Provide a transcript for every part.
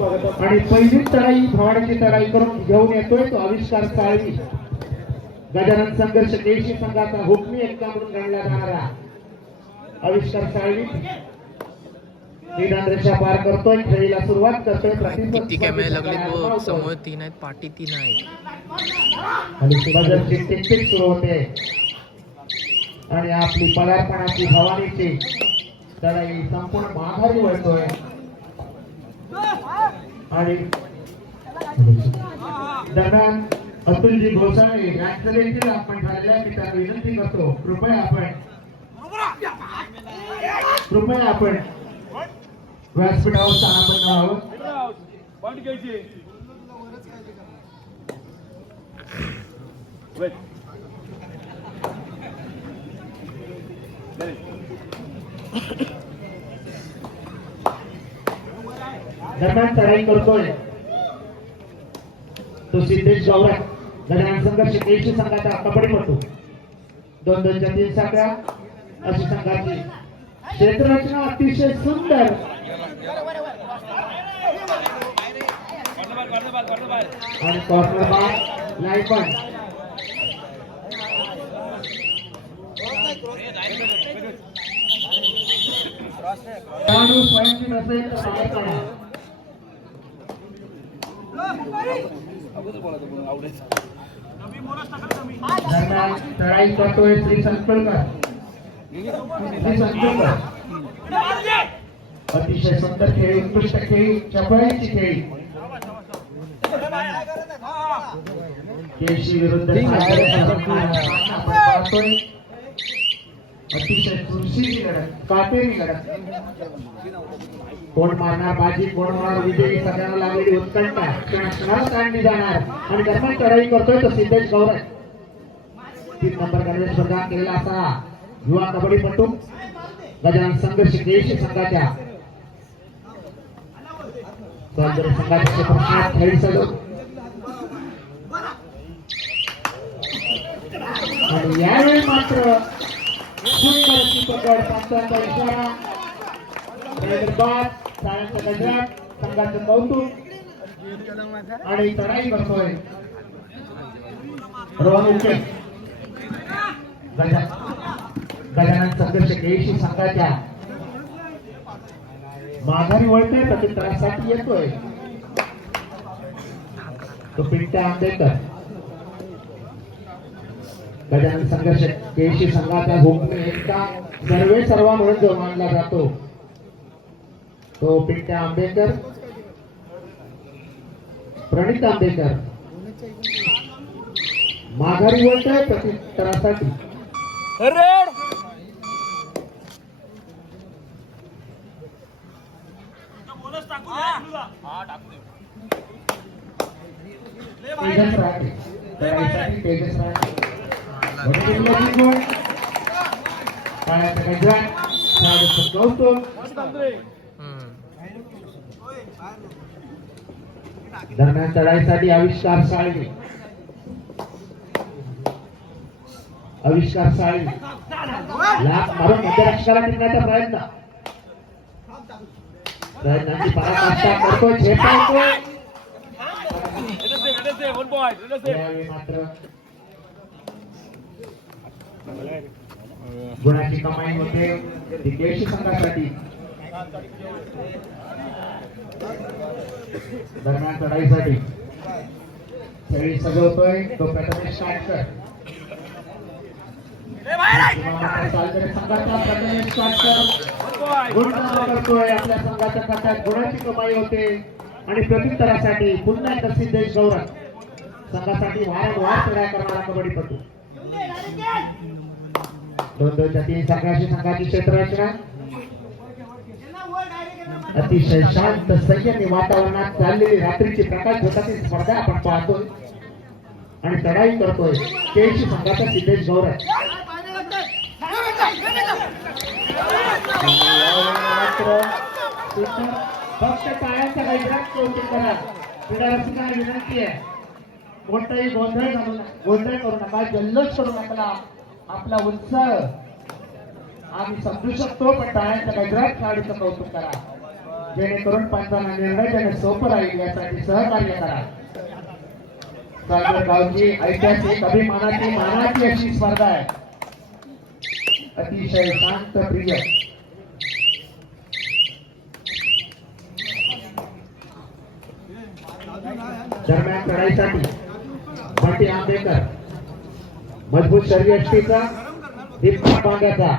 आणि पहिलीच चढाई भवानीची चढाई करून घेऊन येतोय तो आविष्कार साळवी. गजानन संघर्ष केशी संघाचा हुकमी एक्का म्हणून गणला जाणारा आविष्कार साळवी रेषा पार करतोय, खेळीला सुरुवात करतोय. किती कॅमेरे लागले बघ, समोर 3 आहेत, पाठी 3 आहेत आणि सुभाषची टिकटिक सुरू होते आणि आपली पदार्पणाची भवानीची चढाई संपूर्ण माघारी वळतोय. आणि दरम्यान अतुलजी गोसावी यांचं देखील आपण झालेल्या की त्यांना विनंती करतो, कृपया आपण व्यासपीठावर स्थानापन्न व्हावं. दरम्यान चढाई करतोय तो सिद्धेश गौरव. गजानन संघर्ष केशी संघाचा कबड्डीपटू 2-2च्या 3 साखळ्या अशी संघाची क्षेत्ररचना अतिशय सुंदर. आणि कॉर्नर बार नाही पण स्वयंची नसेल तर बाहेर काढा. दरम्यान चढाई करतोय श्री संकळकर. अतिशय सुंदर खेळी, उत्कृष्ट खेळी, चपळाईची खेळी. केशी विरुद्ध अतिशय चुरशीची लढत, काटेरी लढत. कोण मारणार बाजी, कोण होणार विजयी, सगळ्यांना लागलेली उत्कंठा क्षणात काढली जाणार. आणि दरम्यान चढाई करतोय तो सिद्धेश गौरव. 3 नंबर गणवेश प्रदान केलेला असा युवा कबड्डीपटू गजानन संघर्ष केशी संघाच्या संघाचे प्रश्नात खेळी चालू. आणि यावेळी मात्र सुंदर अशी पकड, पंचांचा इशारा, संघाचं कौतुक. आणि चढाई करतोय रोहन उके. गजानन संघर्ष केशी संघाच्या माघारी वळतोय, प्रत्युत्तरासाठी येतोय तो पिंट्या आंबेकर. गजानन संघर्ष केशी संघाचा हुकमी एकटा सर्वे सर्वा म्हणून जो मानला जातो तो पिंट्या आंबेकर, प्रणित आंबेकर माघारी वळतोय प्रत्युत्तरासाठी. दरम्यान चढाईसाठी आविष्कार साळवी. लाख मारून मध्यरक्षकाला टिकण्याचा प्रयत्नाची पराकाष्ठा करतोय, झेपावतोय. मात्र गुणाची कमाई होते ती केशी संघासाठी. दरम्यान चढाईसाठी खेळी सजवतोय तो प्रथमेश काटकर. संघाचा प्रथमेश काटकर करतोय. आपल्या संघाच्या खात्यात गुणाची कमाई होते. आणि प्रत्युत्तरासाठी पुन्हा एकदा सिद्धेश गौरव संघासाठी वारंवार चढाई करणारा कबड्डीपटू. 2-2च्या 3 साखळ्याची संघाची क्षेत्ररचना अतिशय शांत संयमी वातावरणात चाललेली रात्रीची प्रकाश झोताची स्पर्धा आपण पाहतोय. आणि चढाई करतोय केशी संघाचा सिद्धेश गौरव. फक्त टाळ्यांचा गजरात कौतुक करा. क्रीडा रसिकांना विनंती आहे, कोणताही गोंधळ करू नका, जल्लोष करू नका. आपला उत्साह आम्ही समजू शकतो, पण टाळ्यांच्या गजरात खेळाडूचं कौतुक करा. जेणेकरून पंचांना निर्णय देणे सोपं राहील यासाठी सहकार्य करा. सागर गावची ऐतिहासिक अभिमानाची मानाची अशी स्पर्धा आहे. अतिशय शांत प्रिय दरम्यान लढाईसाठी बंटी आंबेकर मजबूत शरीरयष्टीचा दीपक बांध्याचा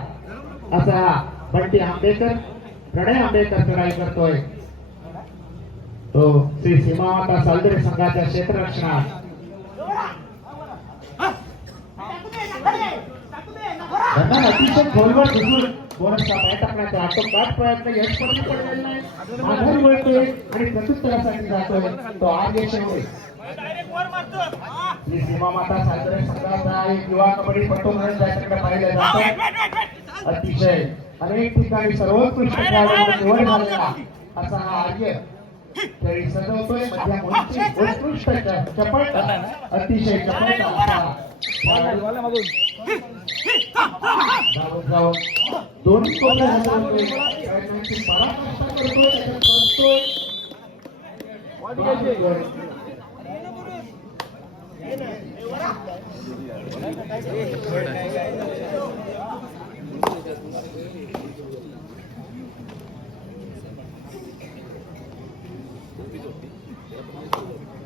असा हा बंटी आंबेकर प्रणय आंबेकर लढाई करतोय. तो श्री सीमामाता सालदरे संघाच्या क्षेत्ररक्षणात अतिशय खोलवर घुसून बोनसचा पाय टाकण्याचा आटोकाट प्रयत्न यशस्वी पडलेला नाही. आधार मिळतोय आणि प्रत्युत्तरासाठी जातोय तो आर्य शेवळे. श्री सीमामाता सालदरे संघाचा एक युवा कबड्डीपटू म्हणून त्याच्याकडे पाहिलं जातं. अतिशय अनेक ठिकाणी सर्वोत्कृष्ट खेळाडू निवड झालेला असा हा आर्य खेळी सजवतोय. मधल्या मुलीची उत्कृष्ट चपळ अतिशय चपळ दोन्ही कोपऱ्या हलवतोय. खेळण्याची पराकाष्ठा करतोय, त्याच्यात बसतोय.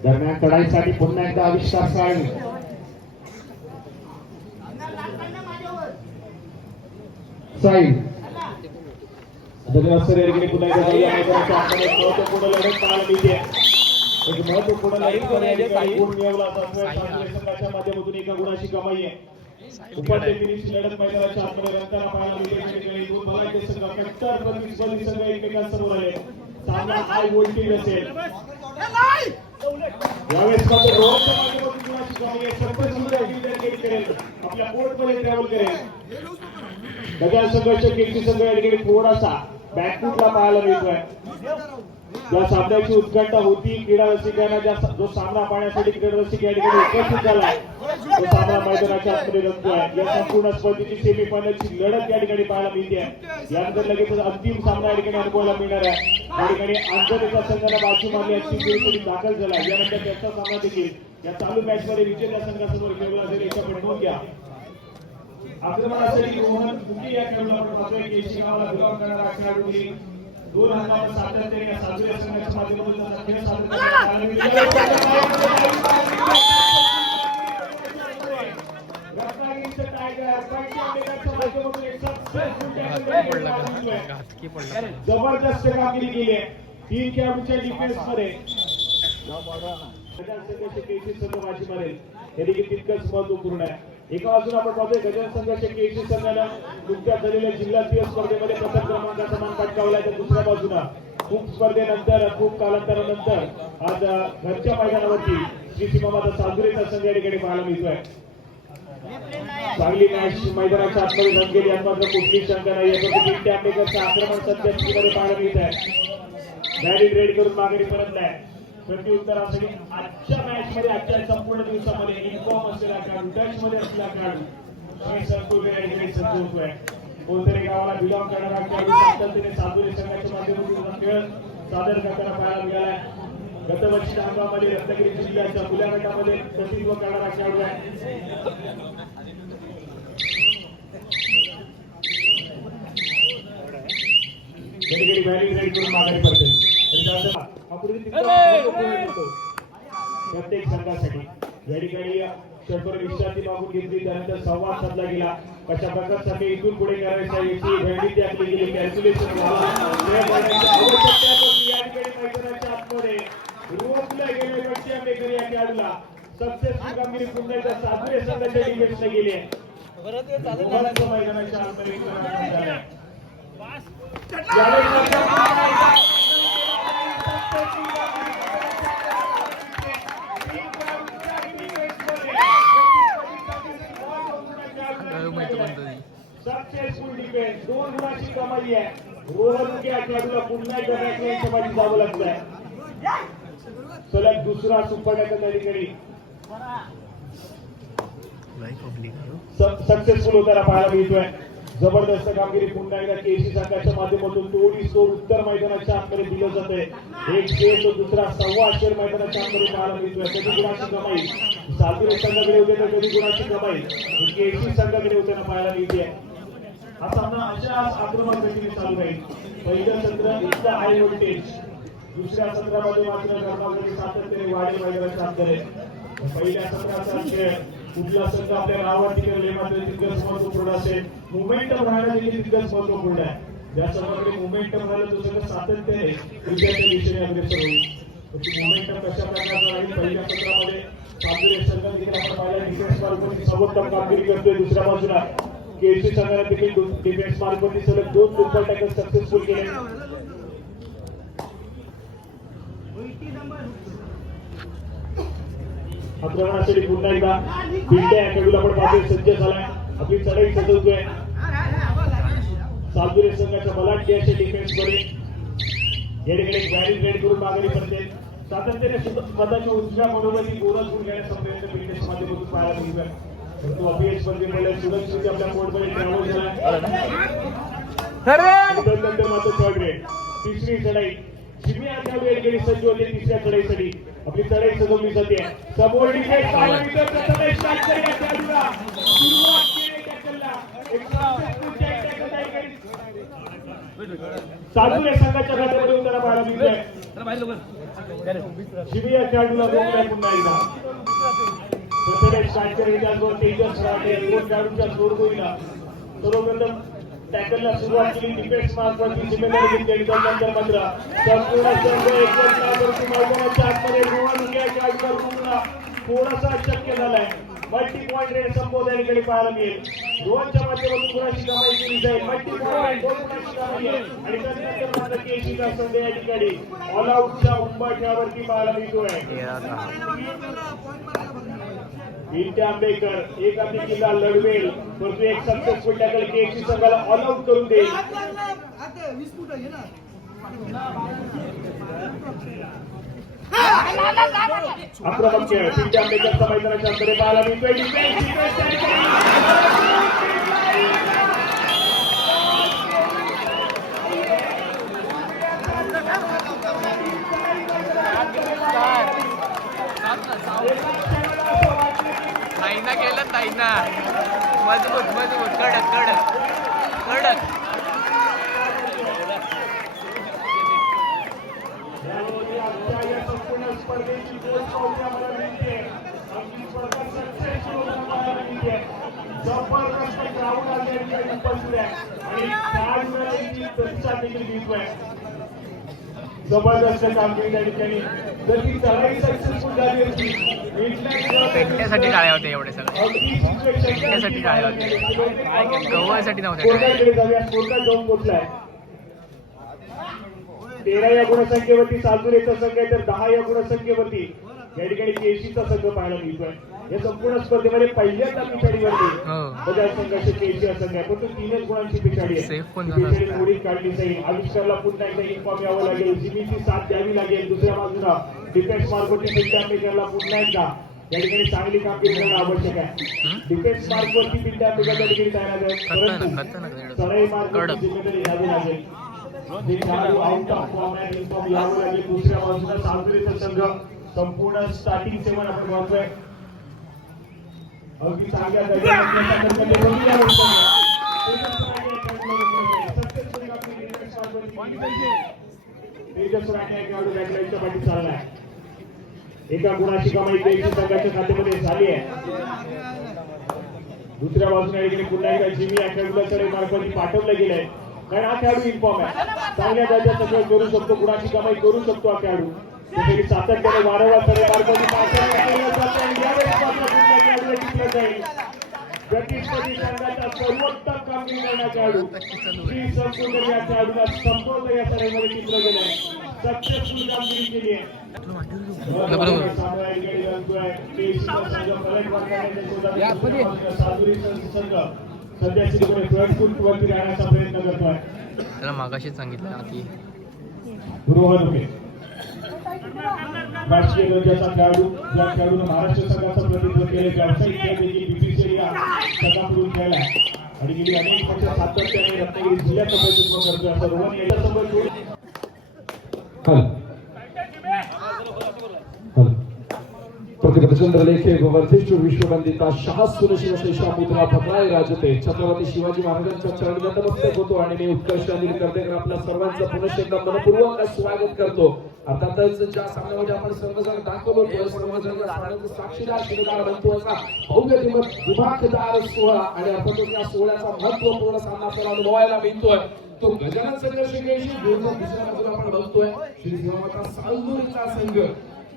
दरम्यान चढाईसाठी पुन्हा एकदा आविष्कार साळी साई पुन्हा एकदा जाऊया मैदानाच्या आतमध्ये महत्वपूर्ण लढत पाहायला मिळते. एक महत्वपूर्ण लढत गुण मिळवला संघाच्या माध्यमातून एका गुणाची कमाई आहे. उपांत्य फेरीची लढत मैदानाच्या आतमध्ये रंगताना पाहायला मिळते. दोन भलायके संघ कट्टर प्रतिस्पर्धी संघ एकमेकांसमोर आले. सामना हाय व्होल्टेज असेल. यावेळेस मात्र रोहनच्या माध्यमातून गुणाची कमाई आहे. सरपंच करेल आपल्या कोर्टमध्ये ट्रॅव्हल करेल. गजाल संघर्ष केची संघ या ठिकाणी थोडासा बॅकफुटला पाहायला मिळतोय. या सामन्याची उत्कंठा होती. क्रीडा रसिकांना जो सामना पाहण्यासाठी क्रीडा रसिक या ठिकाणी उपस्थित झालाय तो सामना मैदानाच्या आतमध्ये रंगतोय. या संपूर्ण स्पर्धेची सेमीफायनलची लढत या ठिकाणी पाहायला मिळते. यानंतर लगेच अंतिम सामना या ठिकाणी अनुभवायला मिळणार आहे. या ठिकाणी अंतरेच्या संघाला बाजू मारली असती तरी दाखल झाला. यानंतर त्याचा सामना देखील या चालू मॅच मध्ये विजेत्या संघासमोर खेळला असेल याच्याकडे नोंद घ्या. आक्रमणासाठी रोहन कुटी या खेळाडूला आपण पाहतोय. केशी गावाला बिलॉंग करणारा खेळाडू दोन हंगाम सातत्याने या साजऱ्या संघाच्या माध्यमातून त्याचा खेळ सादर रत्नागिरीचं टायगर जबरदस्त कामगिरी केली आहे. 3 खेळाडूंच्या डिफेन्स मध्ये गजान संघाचे केसी संघ बाजी मारेल हे देखील तितकंच महत्वपूर्ण आहे. एका बाजूला आपण पाहतोय गजान संघाच्या केसी संघानं नुकत्याच झालेल्या जिल्हास्तरीय स्पर्धेमध्ये प्रथम क्रमांकाचा मान पटकावला. तर दुसऱ्या बाजूला खूप स्पर्धेनंतर खूप कालांतरानंतर आज घरच्या मैदानावरती श्री सीमामाता सालदरेचा संघ या ठिकाणी पाहायला मिळतोय. चांगली मॅच मैदानाच्या आतमध्ये रंगलेली यात मात्र कुठलीच शंका नाही. बंटी आंबेकरचं आक्रमण सध्या स्थितीमध्ये पाहायला मिळत आहे. बॅटिंग रेड करून माघारी परतलाय. प्रत्युत्तरासाठी आजच्या मॅच मध्ये आजच्या संपूर्ण दिवसामध्ये इन्फॉर्म असलेला खेळाडू टच मध्ये असलेला खेळाडू श्री संतोष या ठिकाणी संतोषतोय. कोणतरी गावाला बिलॉंग करणारा खेळाडू सातत्याने सालदरे संघाच्या माध्यमातून खेळ सादर करताना पाहायला मिळालाय. गतवर्षीच्या हंगामामध्ये रत्नागिरी जिल्ह्याच्या खुल्या गटामध्ये प्रतिनिधित्व करणारा खेळाडू आहे. बॅटिंग रेड करून माघारी पडते. प्रत्येक संघासाठी या ठिकाणी षटपर विश्रांती मागून घेतली. त्यानंतर संवाद साधला गेला. कशा प्रकारसाठी इथून पुढे करायचं याची रणनीती आखली गेली. कॅल्क्युलेशन या ठिकाणी मैदानाच्या आतमध्ये रोखले गेले. बंटी आंबेकर या खेळाडूला सक्सेसफुल कामगिरी पुन्हा एकदा साजरे संघाच्या डिफेन्सने गेली आहे. मैदानाच्या आतमध्ये सक्सेसफुल डिफेन्स 2 गुणाची कमाई आहे. रोहन या खेळाडूला पुन्हा एकदा बॅटमॅनच्या बाजू जावं लागतंय. सलग दुसरा सुपर टॅकल त्या ठिकाणी सक्सेसफुल होताना पाहायला मिळतोय. जबरदस्त कामगिरी पुन्हा एकदा केसी संघाच्या माध्यमातून तोडीस तोड उत्तर मैदानाच्या आतमध्ये दिलं जाते. एक शेर तो दुसरा सव्वा शेर मैदानाच्या आतमध्ये पाहायला मिळतोय. कधी गुणाची कमाई सातुरे संघाकडे होते तर कधी गुणाची कमाई केसी संघाकडे होताना पाहायला मिळते. हा सामना अशाच आक्रमक गतीने चालू राहील. पहिलं सत्र इतकं हाय व्होल्टेज, दुसऱ्या सत्रामध्ये मात्र गरमागती सातत्याने वाढेल मैदानाच्या अंतरे. पहिल्या सत्राचा खेळ कुठला संघ आपल्या नावावरती केलेले मात्र तितकंच महत्वपूर्ण असेल. मुवमेंटम राहणं देखील तितकंच महत्वपूर्ण आहे. ज्या संघाकडे मुवमेंटम राहिलं तो संघ सातत्याने विजयाच्या दिशेने अग्रेसर होईल. मुवमेंटम कशा प्रकारचा राहील पहिल्या सत्रामध्ये सातुरे संघ देखील आपण पाहिला डिफेन्स मार्फत सर्वोत्तम कामगिरी करतोय. दुसऱ्या बाजूला केसी संघाने देखील डिफेन्स मार्फत सलग 2 सुपर टॅकल सक्सेसफुल केले. आक्रमणासाठी पुन्हा एकदा बिल्डे अकॅडमीला आपण पाहतोय सज्ज झालाय. आपली चढाई सजवतोय. सातुरे संघाच्या बलाढ्य अशा डिफेन्स मध्ये या ठिकाणी बॅरिंग रेड करून मागणी करते. सातत्याने स्वतःच्या उजव्या मनोगती गोलच गुण घेण्याचा प्रयत्न बिल्डेच्या माध्यमातून पाहायला मिळतोय. परंतु अपयश स्पर्धेमुळे सुरक्षित आपल्या कोर्टमध्ये ट्रॅव्हल झाला. मात्र थर्ड रेड तिसरी चढाई जिमी आखाडे या ठिकाणी सज्ज होते. तिसऱ्या चढाईसाठी आपली चढाई सजवली जाते. समोर डिफेन्स पाहायला मिळतो. चढाई स्टार्ट करूया खेळाडूला सुरुवात केली टॅकलला. एक सक्सेसफुल टॅकल त्या ठिकाणी सातुरे संघाच्या खात्यामध्ये उतारा पाहायला मिळतोय. जिमी या खेळाडूला रोखलाय पुन्हा एकदा. प्रथमेश काटकर त्याचबरोबर तेजस राठे दोन खेळाडूंच्या जोडगोळीला सर्वप्रथम टॅकलला सुरुवात केली. डिफेन्स मार्फत जिम्मेदारी घेतली. त्यानंतर मात्र संपूर्ण संघ एकवटल्यावरती मैदानाच्या आतमध्ये रोहन थोडासा शक्य झालाय. मल्टी पॉईंट रेड संबोध या ठिकाणी पाहायला मिळेल. रोहनच्या माध्यमातून कुणाची कमाई केली जाईल. मल्टी पॉईंट कुणाची कमाई आहे आणि त्यानंतर मात्र केसीचा संघ या ठिकाणी ऑल आउटच्या उंबरठ्यावरती पाहायला मिळतोय. बिल्डे आंबेकर एक अगदी किल्ला लढवेल परंतु एक सक्सेसफुल टॅकल केसी संघाला ऑल आउट करून देईल. आक्रमक खेळ बिल्डे आंबेकरचा मैदानाच्या अंतरे पाहायला मिळतोय. ताईना केलं ताईना मजबूत मजबूत कडक कडक कडक. स्पर्धेची जबरदस्त ग्राउंड आणि प्रतिसाद देखील मिळतोय. जबरदस्त कामगिरी त्या ठिकाणी जर ती चढाई सक्सेसफुल झाली असती पेटण्यासाठी टाळ्या होत्या एवढे सगळे. पेटण्यासाठी टाळ्या होत्या गव्हासाठी नव्हत्या. कोर्टात जाऊन पोहोचलाय. 13 या गुणसंख्येवरती सातुरेचा संघ आहे तर 10 या गुणसंख्येवरती या ठिकाणी केसीचा संघ पाहायला मिळतोय. या संपूर्ण स्पर्धेमध्ये पहिल्यांदा पिछाडीवरती बजाज संघाचे केसी हा संघ आहे. फक्त 3च गुणांची पिछाडी आहे. पिछाडी थोडी काढली जाईल. आविष्कारला पुन्हा एकदा इन्फॉर्म यावं लागेल. जिमीची साथ द्यावी लागेल. दुसऱ्या बाजूला डिफेन्स मार्फत पिंट्यापेकरला पुन्हा एकदा या ठिकाणी चांगली कामगिरी करणं आवश्यक आहे. डिफेन्स मार्फवरती पिंट्यापेकर त्या ठिकाणी तयार आहे परंतु चढाई मार्फत जिम्मेदारी घ्यावी लागेल. आउट ऑफ फॉर्मॅट इन्फॉर्म यावं लागेल. दुसऱ्या बाजूला सातुरेचा संघ संपूर्ण स्टार्टिंग 7 आपण पाहतोय. अगदी चांगल्या तेजस राणे खेळाडू बॅकलाईनच्या पाठी चाललाय. एका गुणाची कमाई केसी संघाच्या खात्यामध्ये झाली आहे. दुसऱ्या बाजूने या ठिकाणी पुन्हा एकदा जिमी या खेळाडूला चढाई मार्फत पाठवलं गेलंय. कारण हा खेळाडू इन्फॉर्म आहे. चांगल्या दर्जाचं खेळ करू शकतो. गुणाची कमाई करू शकतो हा खेळाडू. सातत्याने वारंवार चढाई मार्फत टिकलं जाईल. प्रतिस्पर्धी संघाचा सर्वोत्तम कामगिरी करणारा खेळाडू श्री संपूर्ण या खेळाडूला संपूर्ण या चढाईमध्ये टिकलं गेलंय. सक्सेसफुल कामगिरी केली आहे. सध्या फ्रंट फुट वरती राहण्याचा प्रयत्न करतोय. त्याला मागाशीच सांगितलं की रोहन राष्ट्रीय दर्जाचा खेळाडू या खेळाडूने महाराष्ट्र संघाचं प्रतिनिधित्व केले. व्यावसायिक खेळ देखील बीपीसीएल या संघाकडून खेळलाय. आणि गेली अनेक वर्ष सातत्याने रत्नागिरी जिल्ह्याचं प्रतिनिधित्व करतोय असं रोहन याच्यासोबत प्रतिप्रचंड लेखे वर्धिष्ठ विश्ववंदिता शाहसूर शिवशेषा मुद्रा भद्राय राजते छत्रपती शिवाजी महाराजांच्या चरणी नतमस्तक होतो आणि मी उत्कर्ष अनिल करते आपल्या सर्वांचं पुनश्च एकदा मनपूर्वक स्वागत करतो. अर्थातच ज्या सामन्यामध्ये आपण सर्वजण दाखवलो सर्वजण साक्षीदार शिरदार बनतो असा भव्य दिमाखदार सोहळा आणि अर्थातच या सोहळ्याचा महत्वपूर्ण सामना आपल्याला अनुभवायला मिळतोय तो गजानन संघ शिंगेशी दुसऱ्या बाजूला आपण बघतोय श्री शिवमाता सालूरचा संघ.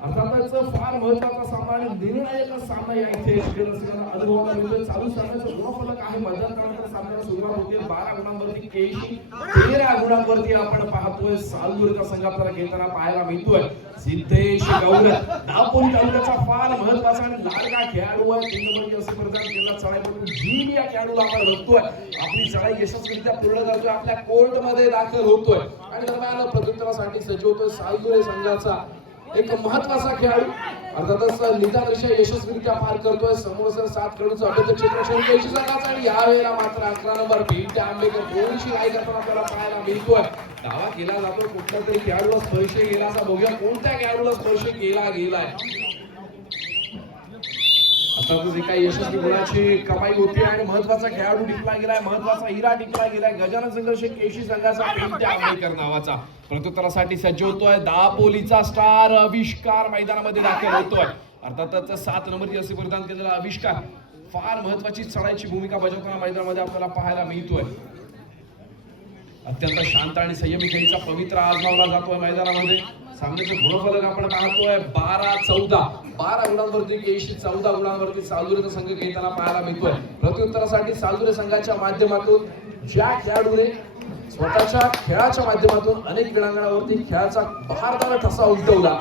अर्थातच फार महत्वाचा सामना आणि निर्णायक सामना या इथे अनुभवाला मिळतोय. चालू सामन्याचं गुणफलक आहे मध्यंतरानंतर सामन्याला सुरुवात होते 12 गुणांवरती केशी 13 गुणांवरती आपण पाहतोय सालूरचा संघ आपल्याला खेळताना पाहायला मिळतोय. सिद्धेश गौर दापोली तालुक्याचा फार महत्वाचा आणि लाडका खेळाडू आहे. 3 नंबरची असे प्रदान केला चढाईपटू जीन या खेळाडूला आपण बघतोय आपली चढाई यशस्वीरित्या पूर्ण करतोय आपल्या कोर्ट मध्ये दाखल होतोय आणि दरम्यान प्रत्युत्तरासाठी सज्ज होतोय सालूर संघाचा एक महत्वाचा खेळाडू. अर्थातच निदानरेषा यशस्वीरित्या पार करतोय. समोर 7 खेळाडूंचं अभ्यंतर क्षेत्ररक्षण केशी संघाचा आणि यावेळेला मात्र 11 नंबर पिंट्या आंबेकर थोडीशी लढाई करताना आपल्याला पाहायला मिळतोय. दावा केला जातो कुठल्या तरी खेळाडूला स्पर्श केला असा बघूया कोणत्या खेळाडूला स्पर्श केला गेलाय. आता जी काही यशस्वी गुणाची कमाई होती आणि महत्वाचा खेळाडू टिकला गेलाय महत्वाचा हिरा टिकला गेलाय. गजानन संघर्ष केशी संघाचा पिंट्या आंबेकर नावाचा प्रत्युत्तरासाठी सज्ज होतोय. दापोलीचा स्टार आविष्कार मैदानामध्ये दाखल होतोय. अर्थातच 7 नंबरची असे परिधान केलेला आविष्कार फार महत्वाची चढाईची भूमिका बजावताना मैदानामध्ये आपल्याला पाहायला मिळतोय. अत्यंत शांत आणि संयमी खेळीचा पवित्र आजमावला जातोय मैदानामध्ये. सामन्याचं गुणफलक आपण पाहतोय 12-14 12 गुणांवरती केशी 14 गुणांवरती सालुरेचा संघ खेळताना पाहायला मिळतोय. प्रत्युत्तरासाठी सालुरे संघाच्या माध्यमातून ज्या खेळाडूने स्वतःच्या खेळाच्या माध्यमातून अनेक क्रीडांगणावरती खेळाचा बहारदार ठसा उलटवला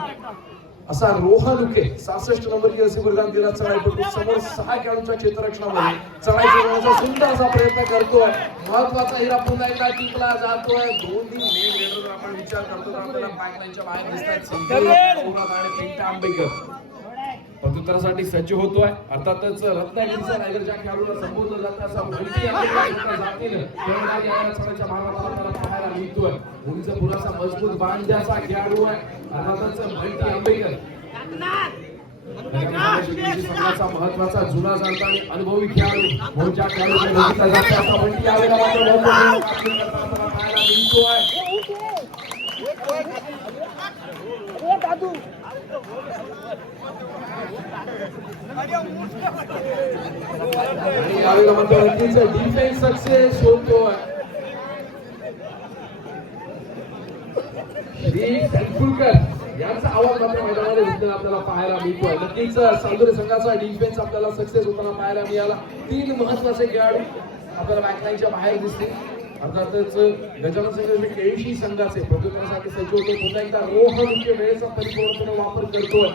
असा रोहन उके 66 नंबरची असे परिधान केला चढाईपटू समोर 6 खेळाडूंच्या क्षेत्ररक्षणामध्ये चढाई करण्याचा सुंदर असा प्रयत्न करतोय. महत्वाचा हिरा पुन्हा एकदा टिकला जातोय. 2-3 मेन रेडर आपण विचार करतो तर आपल्याला पाईपलाईनच्या बाहेर दिसतात आणि पिंट्या आंबेकर प्रत्युत्तरासाठी सज्ज होतोय. अर्थातच रत्नागिरीचा रायगड ज्या खेळाडूला संबोधलं जातं असा माहिती पाहायला मिळतोय. उंच पुराचा मजबूत बांध्याचा खेळाडू आहे. अर्थातच माहिती आंबेकर संघाचा महत्वाचा जुना जाणता आणि अनुभवी खेळाडू म्हणून ज्या खेळाडूला बघितला जातो असा माहिती यावेळेला मात्र पाहायला मिळतोय. आणि यावेळेला मात्र नक्कीच डिफेन्स सक्सेस होतोय. श्री तनपुरकर यांचा आवाज मात्र मैदानामध्ये उठताना आपल्याला पाहायला मिळतोय. नक्कीच सालुरे संघाचा डिफेन्स आपल्याला सक्सेस होताना पाहायला मिळाला. 3 महत्वाचे खेळाडू आपल्याला बॅकलाईनच्या बाहेर दिसले. अर्थातच गजानन संघ केळशी संघाचे प्रत्युत्तरासाठी सज्ज होते. पुन्हा एकदा रोहन वेळेचा परिपूर्णपणे वापर करतोय.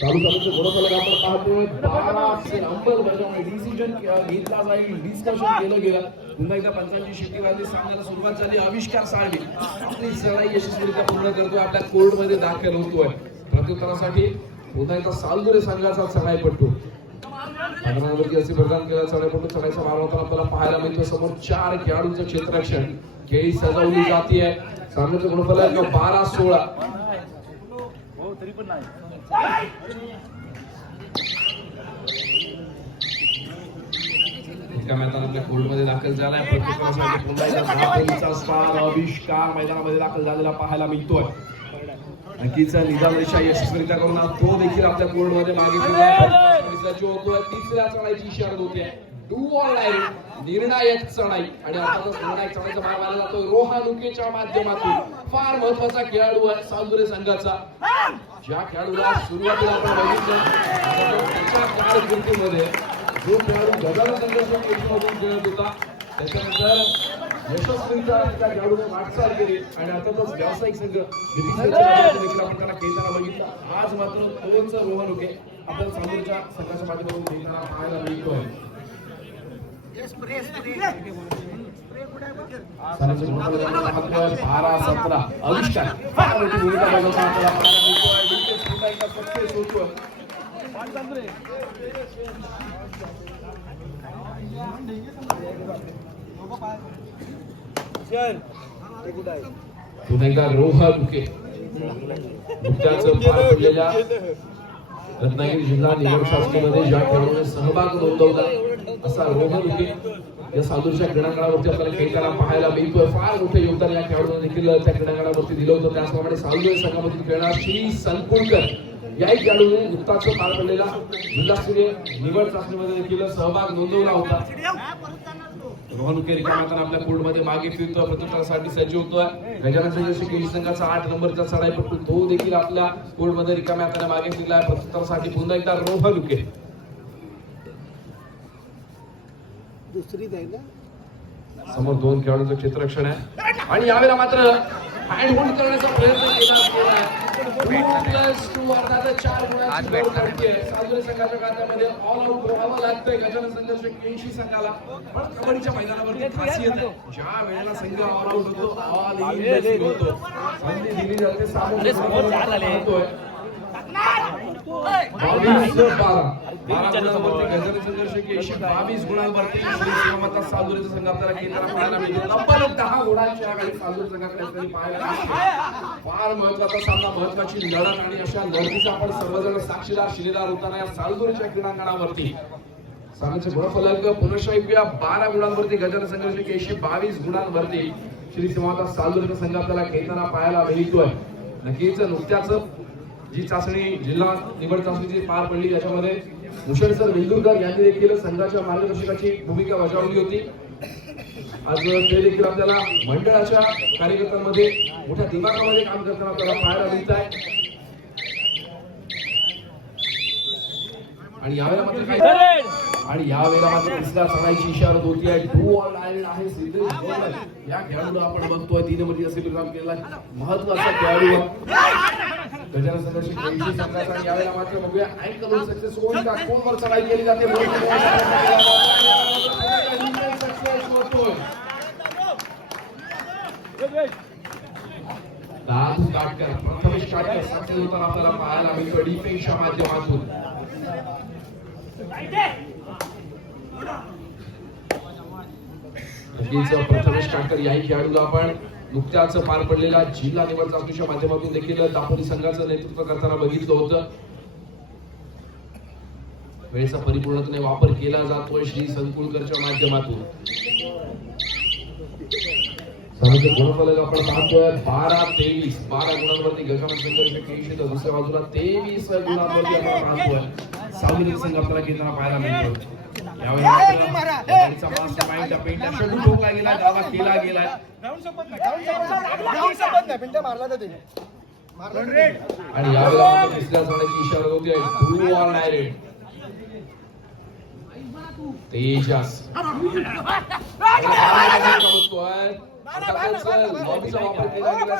चालू गुणफलक आपण पाहतोय 12 अंमलबजावणी डिसिजन घेतला जाईल डिस्कशन केलं गेलं. पुन्हा एकदा पंचांची शिट्टी वाजली सामन्याला सुरुवात झाली. आविष्कार साळवी आपली चढाई यशस्वीरित्या पूर्ण करतोय आपल्या कोर्ट मध्ये दाखल होतोय. प्रत्युत्तरासाठी पुन्हा एकदा सालुरे संघाचा चढाईपटू मैदानावरती असे प्रदान केला चढाईपटू चढाईचा मार होताना आपल्याला पाहायला मिळतोय. समोर 4 खेळाडूंचं क्षेत्ररक्षण खेळी सजवली जाते. सामन्याचं गुणफलक 12-16 एका मैदानातल्या कोर्टमध्ये दाखल झालाय. प्रत्युत्तरासाठी पुन्हा एकदा दापोलीचा स्टार आविष्कार मैदानामध्ये दाखल झालेला पाहायला मिळतोय. नक्कीच निदानरेषा यशस्वीरित्या करून तो देखील आपल्या कोर्टमध्ये मागे होतोय. तिसऱ्या चढाईची इशारा होते डू ऑर डाय निर्णायक चढाई आणि अर्थातच निर्णायक चढाईचा मार मारला जातोय रोहन उकेच्या माध्यमातून. फार महत्वाचा खेळाडू आहे सालुरे संघाचा. ज्या खेळाडूला सुरुवातीला आपण बघितलं त्याच्या कारकिर्दीमध्ये जो खेळाडू गजानन संघर्ष केशमधून खेळत होता त्याच्यानंतर यशस्वीरित्या त्या खेळाडूने वाटचाल केली आणि अर्थातच व्यावसायिक संघ देखील आपण त्याला खेळताना बघितलं. आज मात्र तोच रोहन उके आपण सालुरच्या संघाच्या माध्यमातून खेळताना पाहायला मिळतोय. 12-17 आविष्कार फार मोठी भूमिका बजावताना आपल्याला पाहायला मिळतोय. पुन्हा एकदा सक्सेस होतोय. पुन्हा एकदा रोहन उके नुकत्याच पार पडलेल्या रत्नागिरी जिल्हा निवड चाचणीमध्ये ज्या खेळाडूने सहभाग नोंदवला असा रोहन उके या सालूरच्या क्रीडांगणावरती आपल्याला खेळताना पाहायला मिळतोय. फार मोठे योगदान या खेळाडूने देखील त्या क्रीडांगणावरती दिलं होतं. त्याचप्रमाणे सालूर संघामधील खेळणारा श्री संकुलकर याही खेळाडूने नुकताच पार पडलेला जिल्हास्तरीय निवड चाचणीमध्ये देखील सहभाग नोंदवला होता. रोहन उके रिकाम्या आपल्या कोर्टमध्ये मागे फिरतोय, प्रत्युत्तरासाठी सज्ज होतोय. गजानन संघर्ष केळी संघाचा 8 नंबरचा चढाईपटू तो देखील आपल्या कोर्टमध्ये रिकाम्या हाताने मागे फिरलाय. प्रत्युत्तरासाठी पुन्हा एकदा रोहन उके. समोर 2 खेळाडूंचं क्षेत्ररक्षण आहे आणि यावेळेला मात्र हँड होल्ड करण्याचा प्रयत्न केला. 2+2 अर्थात 4 गुणांची जोड पडते. सालुरे संघाच्या खात्यामध्ये ऑल आउट व्हावं लागतंय गजानन संघर्ष केळी संघाला. पण कबड्डीच्या मैदानावरती खासियत आहे, ज्या वेळेला संघ ऑल आउट होतो ऑल इन होतो. संधी दिली जाते सामोरे होतोय. 12 गुणांवरती गजानन संघर्ष केळी 22 गुणांवरती श्री श्रीमंत सालुरेचा संघ आपल्याला केंद्रात पाहायला मिळतो. तब्बल 10 गुणांची आघाडी सालुरे संघाकडे असलेली पाहायला मिळते. फार महत्वाचा सामना, महत्वाची लढत आणि अशा लढतीचा आपण सर्वजण साक्षीदार शिलेदार होताना या सालुरेच्या क्रीडांगणावरती. सामन्याचे गुणफलक पुनश्च ऐकूया. 12 गुणांवरती गजानन संघर्ष केळी 22 गुणांवरती श्री श्रीमंत सालुरेचा संघ आपल्याला खेळताना पाहायला मिळतोय. नक्कीच नुकत्याच जी चाचणी जिल्हा निवड चाचणीची पार पडली त्याच्यामध्ये भूषण सर वेंगुर्कर यांनी देखील संघाच्या मार्गदर्शकाची भूमिका बजावली होती. आज ते देखील आपल्याला मंडळाच्या कार्यकर्त्यांमध्ये मोठ्या दिमागामध्ये काम करताना आपल्याला पाहायला मिळत आहे. आणि यावेळेला मात्र तिसऱ्या चढाईची इशारा होती आहे. डू ऑल आयलंड आहे सिद्धेश गोयल. या खेळाडूला आपण बघतोय 3 नंबरची असे विराम केला. महत्वाचा खेळाडू गजानन संघर्ष केळी संघाचा. आणि यावेळेला मात्र बघूया अँकल सक्सेस होईल का, कोणवर चढाई केली जाते. सक्सेस होतोय. दादू काटकर प्रथमेश काटकर सक्सेस होताना आपल्याला पाहायला मिळतो डिफेन्सच्या माध्यमातून. प्रथमेश काटकर याही खेळाडूला आपण नुकत्याच पार पडलेल्या जिल्हा निवड चाचणीच्या माध्यमातून देखील दापोली संघाचं नेतृत्व करताना बघितलं होतं. वेळेचा परिपूर्णपणे वापर केला जातोय श्री संकुलकरच्या माध्यमातून. सामन्याचे गुणफलक आपण पाहतोय 12-23. 12 गुणांवरती गजानन संघर्ष केळी तर दुसऱ्या बाजूला 23 गुणांवरती आपण पाहतोय सालुरे संघ आपल्याला घेताना पाहायला मिळतो. आणि यावेळेला तिसऱ्या चढाईची इशारा होती आहे. डू ऑल नायरेड तेजस लॉबीचा वापर केला गेला.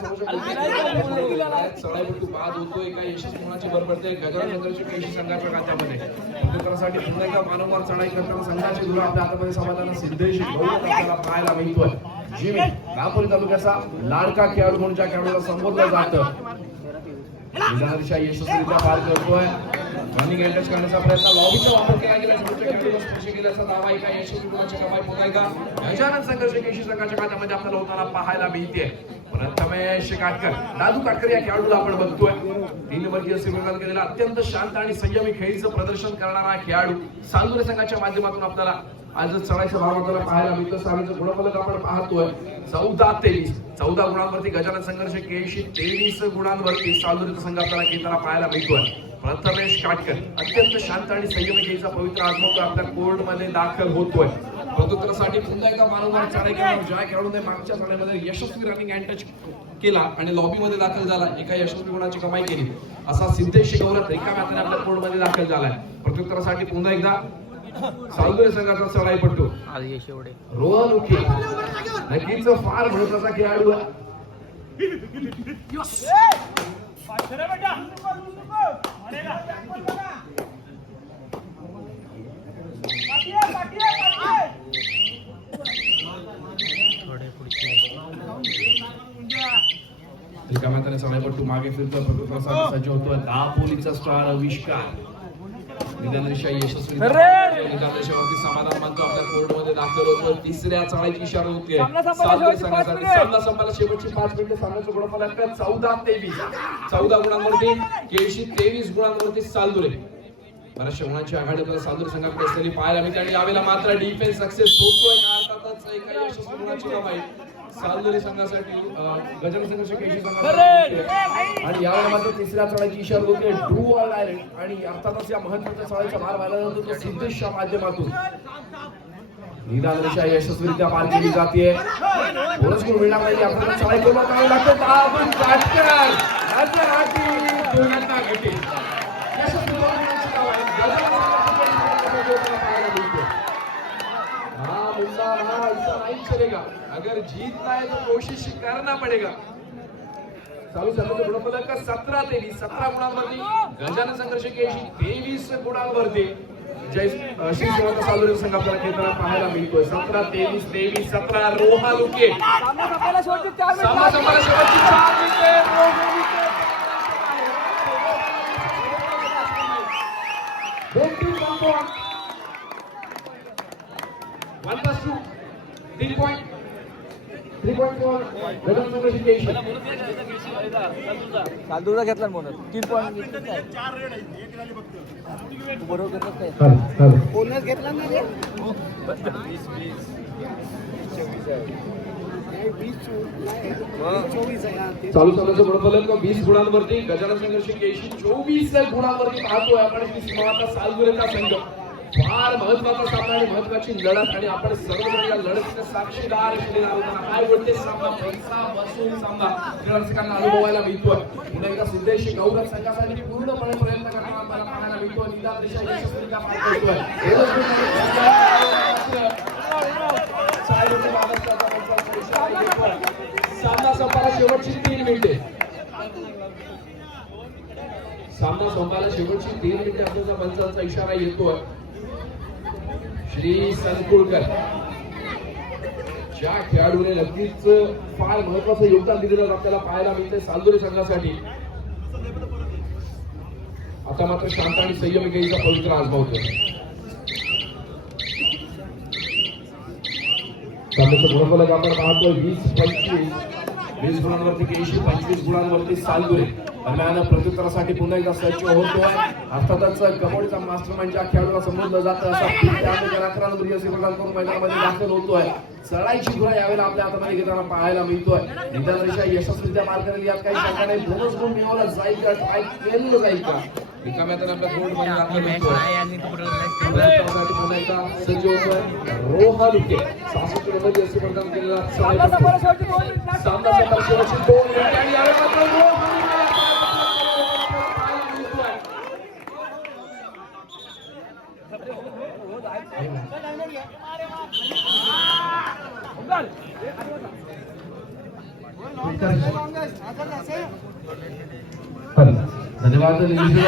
चढाईपटू बाद होतोय काही यशस्वी होण्याची भर पडते गजानन संघर्ष केळी संघाच्या खात्यामध्ये. प्रत्युत्तरासाठी पुन्हा एकदा वारंवार चढाई करताना संघाचे गुरु आपल्या हातामध्ये समाधान सिद्धेश गौरव आपल्याला पाहायला मिळतोय. जिमी दापोली तालुक्याचा लाडका खेळाडू म्हणून ज्या खेळाडूला संबोधलं जातं विधानदिशा यशस्वीरित्या पार करतोय. रनिंग एंटच करण्याचा प्रयत्न, लॉबीचा वापर केला गेला. खेळाडूला स्पर्श केल्याचा दावा एका यशस्वी गुणाची कमाई पुन्हा एकदा गजानन संघर्ष केळी संघाच्या खात्यामध्ये आपल्याला होताना पाहायला मिळते. प्रथमेश काटकर दादू काटकर या खेळाडूला आपण बघतोय. 3 नंबरची सेमीफायनल केलेला अत्यंत शांत आणि संयमी खेळीचं प्रदर्शन करणारा खेळाडू सालुरे संघाच्या माध्यमातून आपल्याला आज चढाईचा भाग आपल्याला पाहायला मिळतो. सामन्याचं गुणफलक आपण पाहतोय 14-23. 14 गुणांवरती गजानन संघर्ष केळी 23 गुणांवरती सालुरेचा संघ आपल्याला खेळताना पाहायला मिळतोय. प्रथमेश काटकर अत्यंत शांत आणि संयमी खेळीचा पवित्र आजमवतो आपल्या कोर्टमध्ये दाखल होतोय. प्रत्युत्तरासाठी पुन्हा एकदा वारंवार चढाई केल्यावर ज्या खेळाडूने मागच्या चढाईमध्ये यशस्वी रनिंग अँड टच केला आणि लॉबीमध्ये दाखल झाला एका यशस्वी गुणाची कमाई केली असा सिद्धेश गौरव रिकाम्या हाताने आपल्या कोर्टमध्ये दाखल झालाय. प्रत्युत्तरासाठी पुन्हा एकदा सालुरे संघाचा चढाईपटू रोहन उके नक्कीच फार महत्वाचा खेळाडू आहे. रिकाम्या हाताने चढाईपटू मागे फिरतोय. प्रत्युत्तरासाठी सज्ज होतोय दापोलीचा स्टार आविष्कार. विधानदिशा यशस्वी निदादेशावरती समाधान मानतो आपल्या कोर्टमध्ये दाखल होतो. तिसऱ्या चाळीची इशारा होते. सामना संपायला शेवटची 5 मिनिटे. सामना संपायला शेवटची 5 मिनिटे. सामन्याचं गुणफल आहे 14-23. 14 गुणांवरती केळशी, 23 गुणांवरती सालदुरे. बऱ्याचशा गुणांची आघाडी आपल्याला सालदुरे संघाकडे असलेली पाहायला मिळते आणि यावेळेला मात्र डिफेन्स सक्सेस होतोय. अर्थातच एका यशस्वी गुणाची कमाई सालदुरे संघासाठी, गजानन संघाची केळशी संघासाठी. आणि यावेळेला मात्र तिसऱ्या चढाईची इशारा होते डू ऑर डायरेक्ट. आणि अर्थातच या महत्त्वाच्या चढाईचा भार व्हायला जातो तो सिद्धेशच्या माध्यमातून. निदान रेषा यशस्वीरित्या पार केली जाते. बोनस गुण मिळणार नाही. आपल्याला चढाई करून करावी लागते. दाबून काटकर याच्या हाती दोघांना घटे. यशस्वी गुणाची कमाई गजानन संघाची पाहायला मिळते. हाँ मुन्ना हाँ, ऐसा नहीं चलेगा. अगर जीतना है तो कोशिश करना पड़ेगा. चालू संघाचं गुणफल 17-23. 17 गुणांवरती गजानन संघर्ष केळशी, 23 गुणांवरती जय श्री शिवाजी सालुरे संघ आपल्याला खेळताना पाहायला मिळतोय. 17-23, 23-17. रोहा लुके. सामना संपायला शेवटची 4 सामना संपायला शेवटची 4 मिनिटे. Roha लुके. 1+2. 3 point. 3 point for Gajanan संघर्ष केळशी. सालदुरा घेतला म्हणून 3 पॉईंट बरोबर घेतलं हॅलो. बोनस घेतला ना रे. चालू सामन्याचं गुणफलक 20 गुणांवरती गजानन संघर्ष केळशी 24 गुणांवरती पाहतोय आपण. की सीमाता सालदुरेचा संघ फार महत्वाचा सामना आणि महत्वाची लढत आणि आपण सर्वजण या लढतीचे साक्षीदार असलेले आहोत. काय बोलते सामना पैसा बसून सामना दर्शकांना अनुभवायला मिळतोय. पुन्हा एकदा सिद्धेश गौरव संघासाठी पूर्णपणे प्रयत्न करताना आपल्याला पाहायला मिळतो. निदान रेषा यशस्वीरित्या पार करतोय. सामना संपायला शेवटची 3 मिनिटे. सामना संपायला शेवटची 3 मिनिटे असल्याचा पंचांचा इशारा येतोय. श्री संकुळकर ज्या खेळाडूने नक्कीच फार महत्वाचं योगदान दिलेलं आपल्याला पाहायला मिळतंय सालदुरे संघासाठी. आता मात्र शांत आणि संयमी खेळीचा पवित्र आजमावतोय. सामन्याचं गुणफलक आपण पाहतोय 20-25. 20 गुणांवरती केळशी, 25 गुणांवरती सालदुरे. दरम्यान प्रत्युत्तरासाठी पुन्हा एकदा सज्ज होतोय. अर्थातच कबड्डीचा मास्टरमाइंड ज्या खेळाडूला समजलं जातं असा करून मैदानामध्ये दाखल होतोय. चढाईची धुरा यावेळेला आपल्या हातामध्ये घेताना पाहायला मिळतोय. निदान रेषा यशस्वीरित्या पार करेल यात काही शंका नाही. बोनस गुण मिळवला जाईल का, ट्राय केलं जाईल का. एका मैदानात आपल्या कोर्टमध्ये दाखल होतोय. पुन्हा एकदा सज्ज होतोय रोहा लुके. 66 किलोमध्ये यशस्वी प्रदान केलेला सामना शेवटची 2 मिनिटे आणि यावेळी मात्र रोहा लुके धन्यवाद.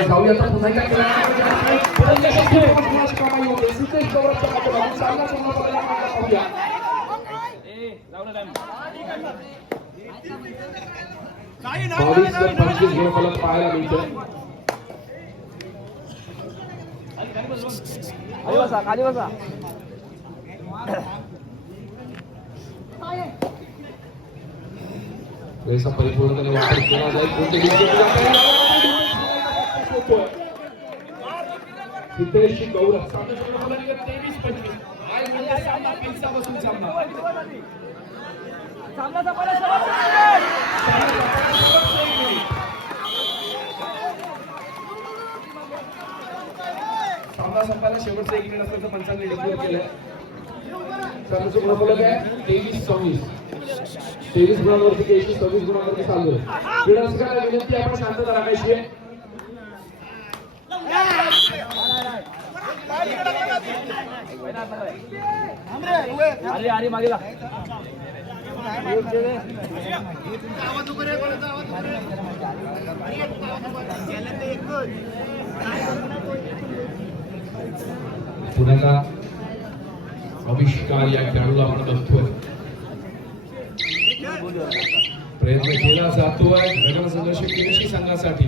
जाऊया आता पुन्हा एकदा कमाई होते. सिद्धेश गौरवच्या माध्यमातून सामना संपला पाहूया. 22-25 गुणफलक पाहायला मिळतोय. खाली बसा. वेळेचा परिपूर्णपणे वापर केला जाईल. सिद्धेश गौरव 23-25. सामना पिंचा बसून सामना सामना संपायला सामना संपायला शेवटचं 1 मिनिट असल्याचं पंचांनी डिक्लेअर केलंय. सामन्याचं गुणफलक आहे 23-26. 23 गुणांवरती केळशी, 26 गुणांवरती सालदुरे. क्रीडारसिकांना विनंती आपण शांतता राखायची आहे. अरे मागे ला. पुण्याचा आविष्कार या खेळाडूला आपण बघतोय. प्रयत्न केला जातोय गजानन संघर्ष केळशी संघासाठी.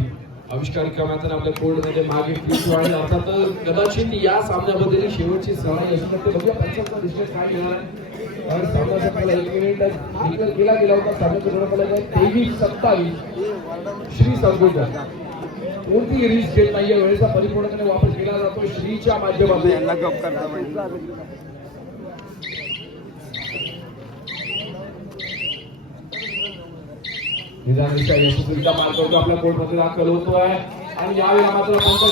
आविष्कार क्रमांकाने आपल्या कोर्टमध्ये मागे फिरतो आणि अर्थात कदाचित या सामन्यामध्ये ही शेवटची सराई असू शकते. बघूया पंचांचा दिसणे काय घेणार आहे. कारण सामना संपला 1 मिनिट डिक्लेअर केला गेला होता. सामन्याचा गुणफलक आहे 23-27 श्री संगोकर. कोणतीही रिस्क घेत नाहीये. वेळेचा परिपूर्णपणे वापर केला जातो श्रीच्या माध्यमातून. निदानिशा यशस्वीरित्या मार्ग आपल्या कोर्टमध्ये दाखल होतोय आणि यावेळेला मात्र पंच